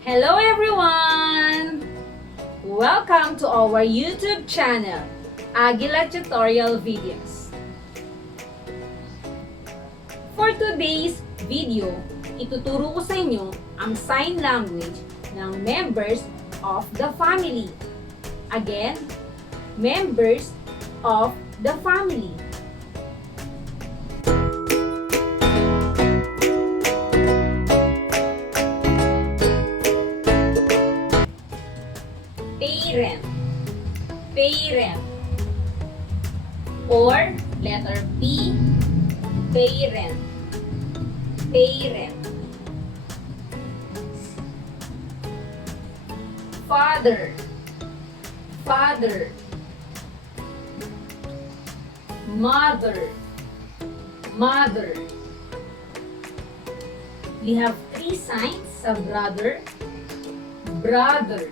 Hello everyone! Welcome to our YouTube channel, Aguila Tutorial Videos. For today's video, ituturo ko sa inyo ang sign language ng members of the family. Again, members of the family. Parent, parent, or letter P, parent, parent. Father, father. Mother, mother. We have three signs sa brother, brother,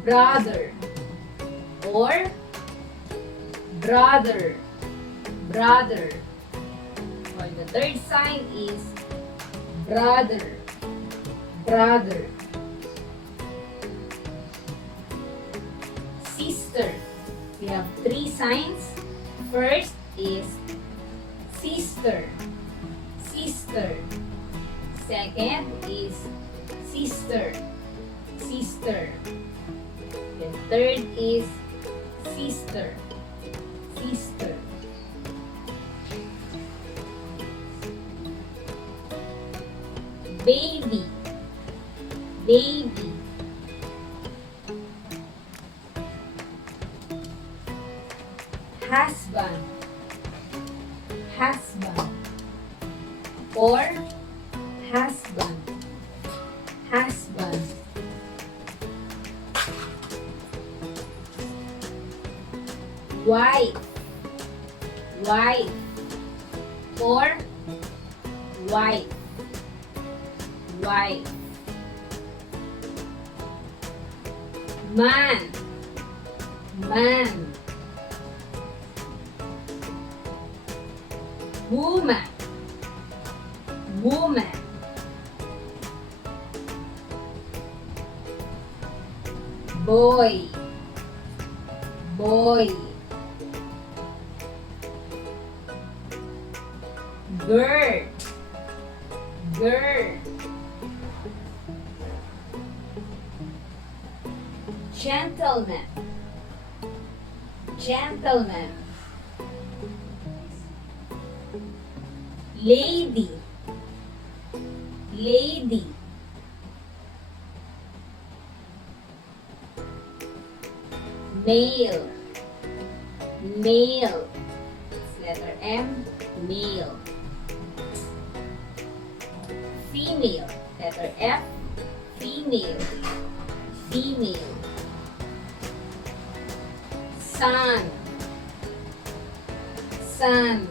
brother, or brother, brother. Or the third sign is brother, brother. Sister. We have three signs. First is sister, sister. Second is sister, sister. The third is sister, sister. Baby, baby. Husband, husband. Or husband, husband. Wife, wife, or wife, wife. Man, man. Woman, woman. Boy, boy. Girl, girl. Gentleman, gentleman. Lady, lady. Male, male. It's letter M, male. Female, letter F, female, female. Son, son.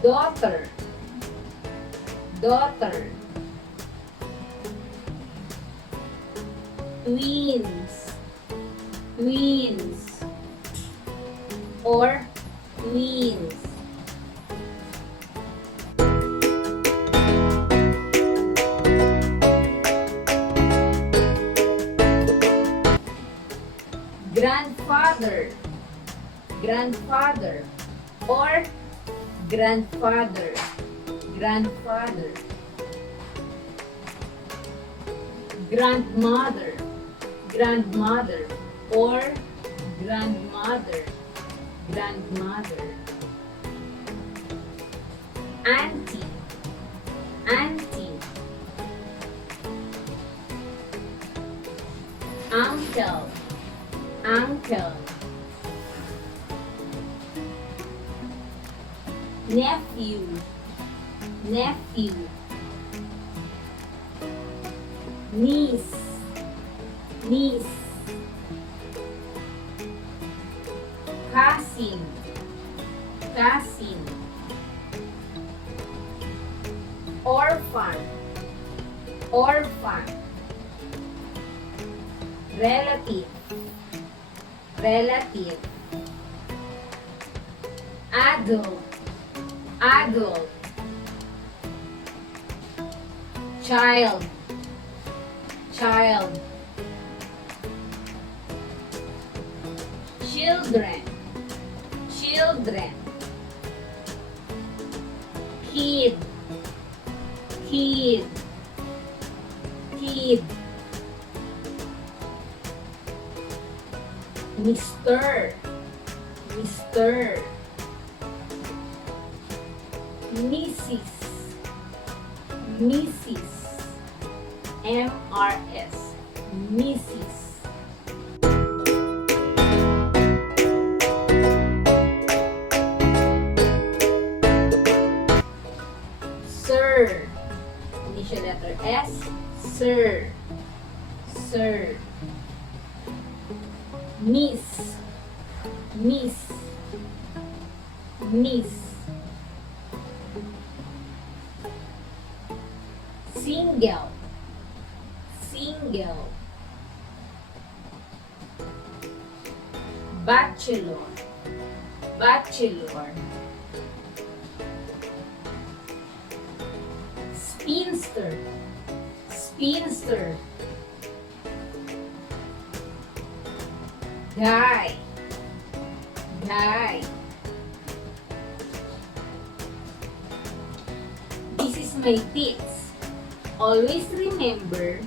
Daughter, daughter. Twins, twins, or twins. Grandfather, grandfather, or grandfather, grandfather. Grandmother, grandmother, or grandmother, grandmother. Auntie, auntie. Uncle, uncle. Nephew, nephew. Niece, niece. Cousin, cousin. Orphan, orphan. Relative, relative. Adult, adult. child, child, children, children, kid, kid, kid, Mr., Mr., Mrs., Mrs., MRS, Mrs. Sir, initial letter S, Sir, Sir. Miss, Miss, Miss. Single, single. Bachelor, bachelor. Spinster, spinster. Guy, guy. This is my tips. Always remember,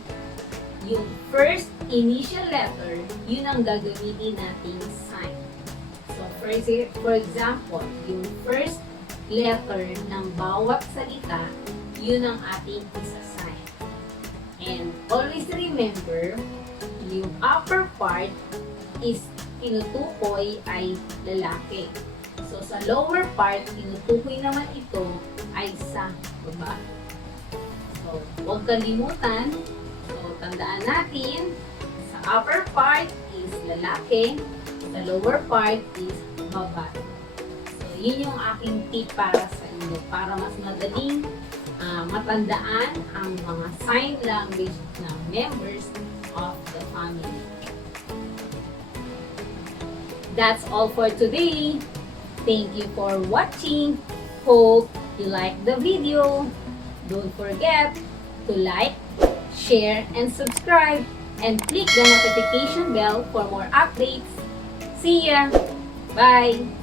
yung first initial letter, yun ang gagamitin nating sign. So, for example, yung first letter ng bawat salita, yun ang ating isa-sign. And always remember, yung upper part is tinutukoy ay lalaki. So, sa lower part, tinutukoy naman ito ay sa babae. So, huwag kalimutan. So, tandaan natin, sa upper part is lalaki, sa lower part is babae. So, yun yung aking tip para sa inyo, para mas madaling matandaan ang mga sign language na members of the family. That's all for today. Thank you for watching. Hope you like the video. Don't forget to like, share, and subscribe. And click the notification bell for more updates. See ya! Bye!